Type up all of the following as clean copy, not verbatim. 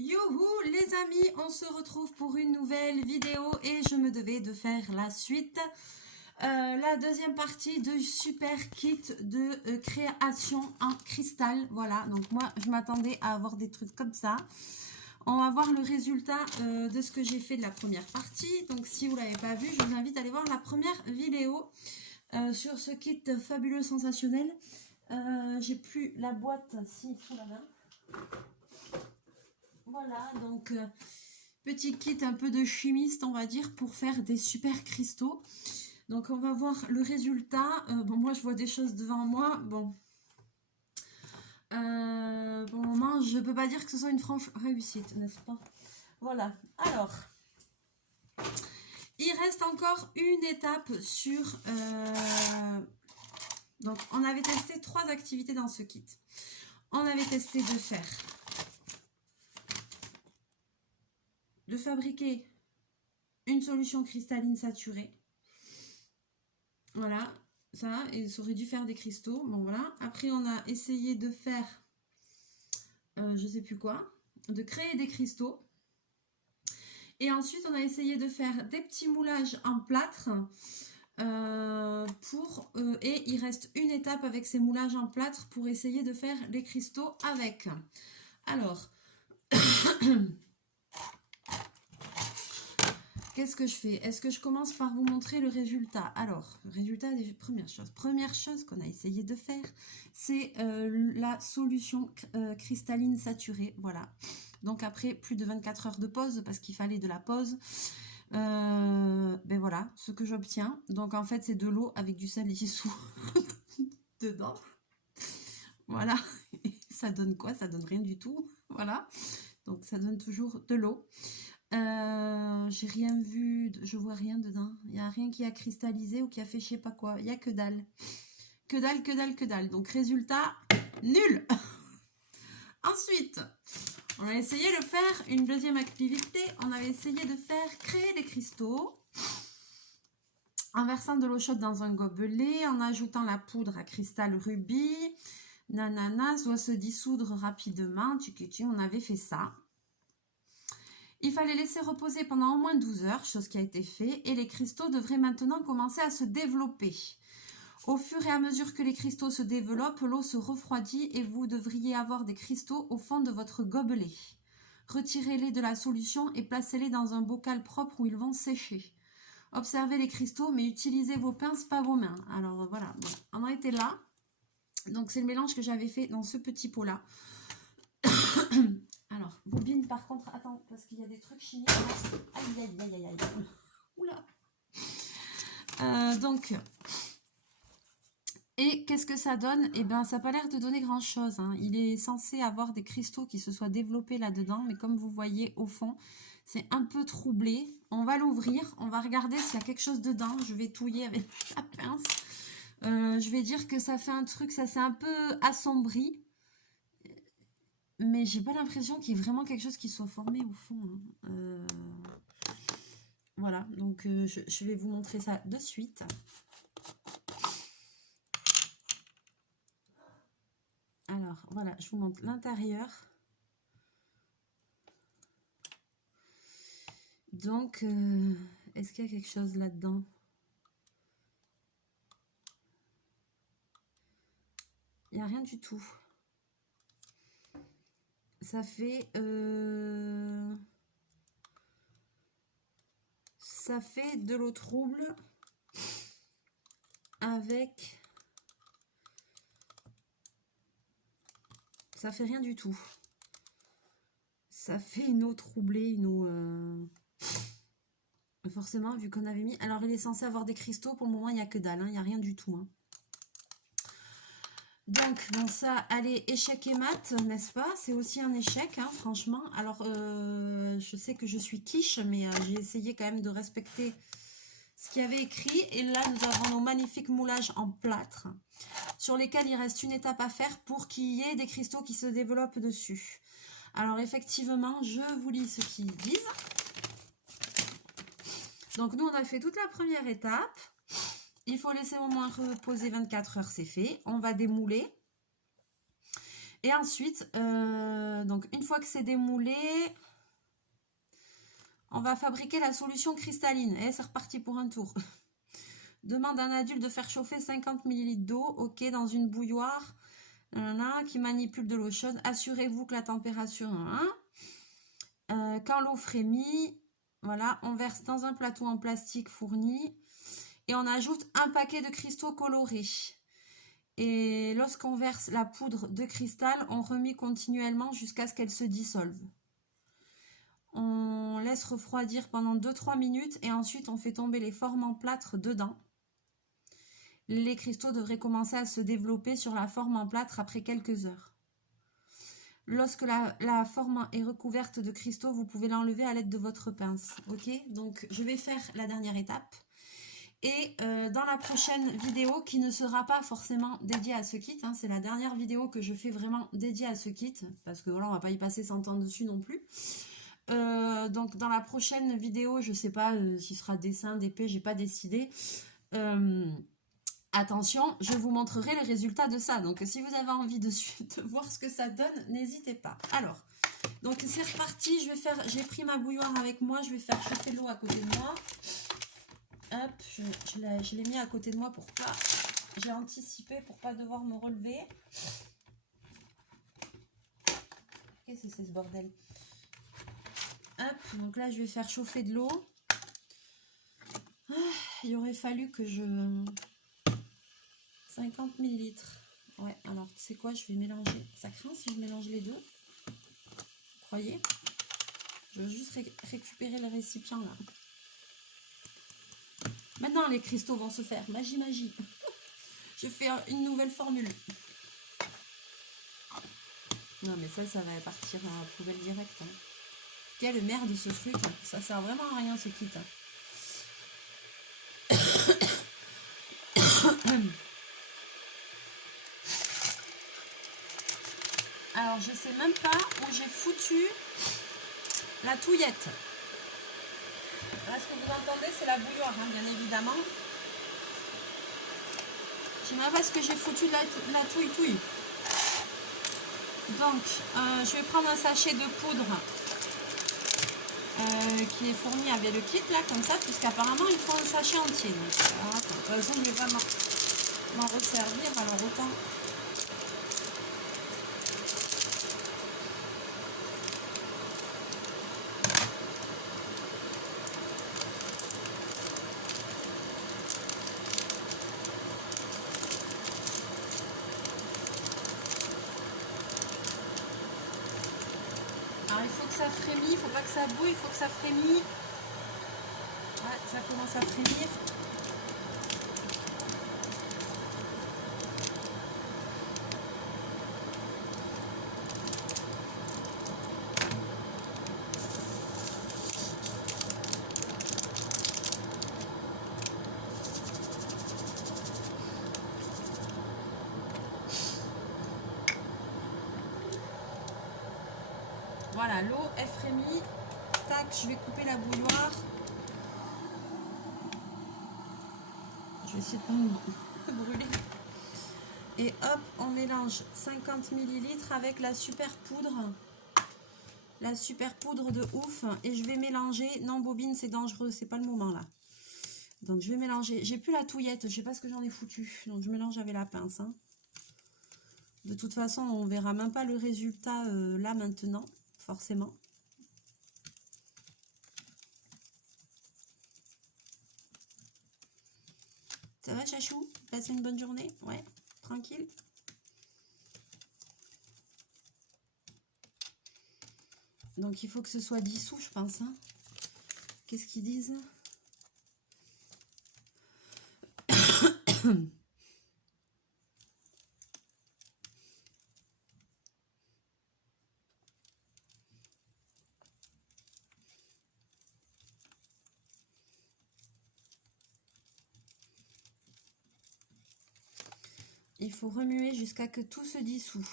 Youhou les amis, on se retrouve pour une nouvelle vidéo et je me devais de faire la suite. La deuxième partie du super kit de création en cristal. Voilà, donc moi je m'attendais à avoir des trucs comme ça. On va voir le résultat de ce que j'ai fait de la première partie. Donc si vous ne l'avez pas vu, je vous invite à aller voir la première vidéo sur ce kit fabuleux, sensationnel. J'ai plus la boîte sous la main. Voilà, donc petit kit un peu de chimiste, on va dire, pour faire des super cristaux. Donc on va voir le résultat. Bon, moi je vois des choses devant moi. Bon, pour le moment, je peux pas dire que ce soit une franche réussite, n'est-ce pas? Voilà, alors, il reste encore une étape sur... donc on avait testé 3 activités dans ce kit. On avait testé de fabriquer une solution cristalline saturée. Voilà, ça, et ça aurait dû faire des cristaux. Bon, voilà. Après, on a essayé de faire, je sais plus quoi, de créer des cristaux. Et ensuite, on a essayé de faire des petits moulages en plâtre. Et il reste une étape avec ces moulages en plâtre pour essayer de faire les cristaux avec. Alors... Qu'est-ce que je fais? Est-ce que je commence par vous montrer le résultat? Alors, le résultat des premières choses. Première chose qu'on a essayé de faire, c'est la solution cristalline saturée. Voilà. Donc après, plus de 24 heures de pause, parce qu'il fallait de la pause. Ben voilà, ce que j'obtiens. Donc en fait, c'est de l'eau avec du sel dissous dedans. Voilà. Et ça donne quoi? Ça donne rien du tout. Voilà. Donc ça donne toujours de l'eau. J'ai rien vu, je vois rien dedans. Il n'y a rien qui a cristallisé ou qui a fait je sais pas quoi. Il n'y a que dalle. Que dalle, que dalle, que dalle. Donc résultat, nul. Ensuite, on a essayé de faire une deuxième activité. On avait essayé de faire créer des cristaux en versant de l'eau chaude dans un gobelet, en ajoutant la poudre à cristal rubis. L'ananas doit se dissoudre rapidement. On avait fait ça. Il fallait laisser reposer pendant au moins 12 heures, chose qui a été faite, et les cristaux devraient maintenant commencer à se développer. Au fur et à mesure que les cristaux se développent, l'eau se refroidit et vous devriez avoir des cristaux au fond de votre gobelet. Retirez-les de la solution et placez-les dans un bocal propre où ils vont sécher. Observez les cristaux, mais utilisez vos pinces, pas vos mains. Alors voilà, bon, on en était là. Donc c'est le mélange que j'avais fait dans ce petit pot-là. Alors, bobine, par contre, attends, parce qu'il y a des trucs chimiques. Aïe, aïe, aïe, aïe, aïe. Oula. Donc, et qu'est-ce que ça donne? Eh bien, ça n'a pas l'air de donner grand-chose. Hein. Il est censé avoir des cristaux qui se soient développés là-dedans, mais comme vous voyez, au fond, c'est un peu troublé. On va l'ouvrir, on va regarder s'il y a quelque chose dedans. Je vais touiller avec la pince. Je vais dire que ça fait un truc, ça s'est un peu assombri. Mais j'ai pas l'impression qu'il y ait vraiment quelque chose qui soit formé au fond. Hein. Voilà, donc je vais vous montrer ça de suite. Alors, voilà, je vous montre l'intérieur. Donc, est-ce qu'il y a quelque chose là-dedans? Il n'y a rien du tout. Ça fait de l'eau trouble avec... Ça fait rien du tout. Ça fait une eau troublée, une eau... Forcément, vu qu'on avait mis... Alors, il est censé avoir des cristaux. Pour le moment, il n'y a que dalle. Hein, il n'y a rien du tout. Hein. Donc, bon, ça, allez, échec et mat, n'est-ce pas? C'est aussi un échec, hein, franchement. Alors, je sais que je suis quiche, mais j'ai essayé quand même de respecter ce qu'il y avait écrit. Et là, nous avons nos magnifiques moulages en plâtre, sur lesquels il reste une étape à faire pour qu'il y ait des cristaux qui se développent dessus. Alors, effectivement, je vous lis ce qu'ils disent. Donc, nous, on a fait toute la première étape. Il faut laisser au moins reposer 24 heures, c'est fait. On va démouler. Et ensuite, donc une fois que c'est démoulé, on va fabriquer la solution cristalline. Et c'est reparti pour un tour. Demande à un adulte de faire chauffer 50 ml d'eau, ok, dans une bouilloire qui manipule de l'eau chaude. Assurez-vous que la température... quand l'eau frémit, voilà, on verse dans un plateau en plastique fourni et on ajoute un paquet de cristaux colorés. Et lorsqu'on verse la poudre de cristal, on remet continuellement jusqu'à ce qu'elle se dissolve. On laisse refroidir pendant 2-3 minutes et ensuite on fait tomber les formes en plâtre dedans. Les cristaux devraient commencer à se développer sur la forme en plâtre après quelques heures. Lorsque la forme est recouverte de cristaux, vous pouvez l'enlever à l'aide de votre pince. Ok, donc je vais faire la dernière étape. Et dans la prochaine vidéo, qui ne sera pas forcément dédiée à ce kit, hein, c'est la dernière vidéo que je fais vraiment dédiée à ce kit, parce que voilà, on va pas y passer 100 ans dessus non plus. Donc dans la prochaine vidéo, je sais pas s'il sera dessin, d'épée, j'ai pas décidé. Attention, je vous montrerai les résultats de ça. Donc, si vous avez envie de voir ce que ça donne, n'hésitez pas. Alors, donc c'est reparti. J'ai pris ma bouilloire avec moi. Je vais faire chauffer l'eau à côté de moi. Hop, je l'ai mis à côté de moi pour pas... J'ai anticipé pour pas devoir me relever. Qu'est-ce que c'est ce bordel? Hop, donc là, je vais faire chauffer de l'eau. Il aurait fallu que je... 50 ml. Ouais, alors tu sais quoi, je vais mélanger. Ça craint si je mélange les deux. Vous croyez? Je veux juste récupérer le récipient là. Maintenant les cristaux vont se faire. Magie, magie. Je fais une nouvelle formule. Non mais ça va partir à la poubelle directe. Hein. Quelle merde ce truc. Hein. Ça sert vraiment à rien ce kit. Hein. Alors, je sais même pas où j'ai foutu la touillette. Là, ce que vous entendez, c'est la bouilloire, hein, bien évidemment. Je ne sais même pas ce que j'ai foutu de la touille. Donc, je vais prendre un sachet de poudre qui est fourni avec le kit, là, comme ça, puisqu'apparemment, il faut un sachet entier. Donc, voilà, de toute façon, je vais pas m'en resservir, alors autant... Alors, il faut que ça frémit, il ne faut pas que ça bouille, il faut que ça frémit. Ouais, ça commence à frémir. Voilà, l'eau est frémie. Tac, je vais couper la bouilloire. Je vais essayer de pas me brûler. Et hop, on mélange 50 ml avec la super poudre. La super poudre de ouf. Et je vais mélanger. Non, bobine, c'est dangereux. C'est pas le moment là. Donc, je vais mélanger. J'ai plus la touillette. Je sais pas ce que j'en ai foutu. Donc, je mélange avec la pince. Hein. De toute façon, on verra même pas le résultat là maintenant. Forcément. Ça va, chachou? Passez une bonne journée? Ouais, tranquille. Donc, il faut que ce soit dissous, je pense. Hein. Qu'est-ce qu'ils disent? Il faut remuer jusqu'à que tout se dissout.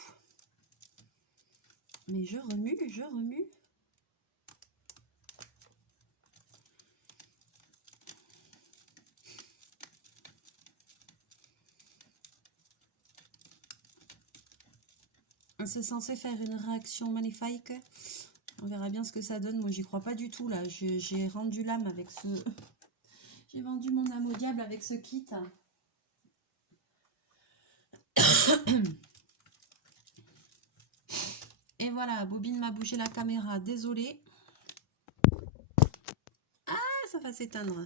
Mais je remue, je remue. C'est censé faire une réaction magnifique. On verra bien ce que ça donne. Moi, j'y crois pas du tout, là. J'ai rendu l'âme avec ce... J'ai vendu mon âme au diable avec ce kit. Et voilà, Bobine m'a bougé la caméra. Désolée. Ah, ça va s'éteindre.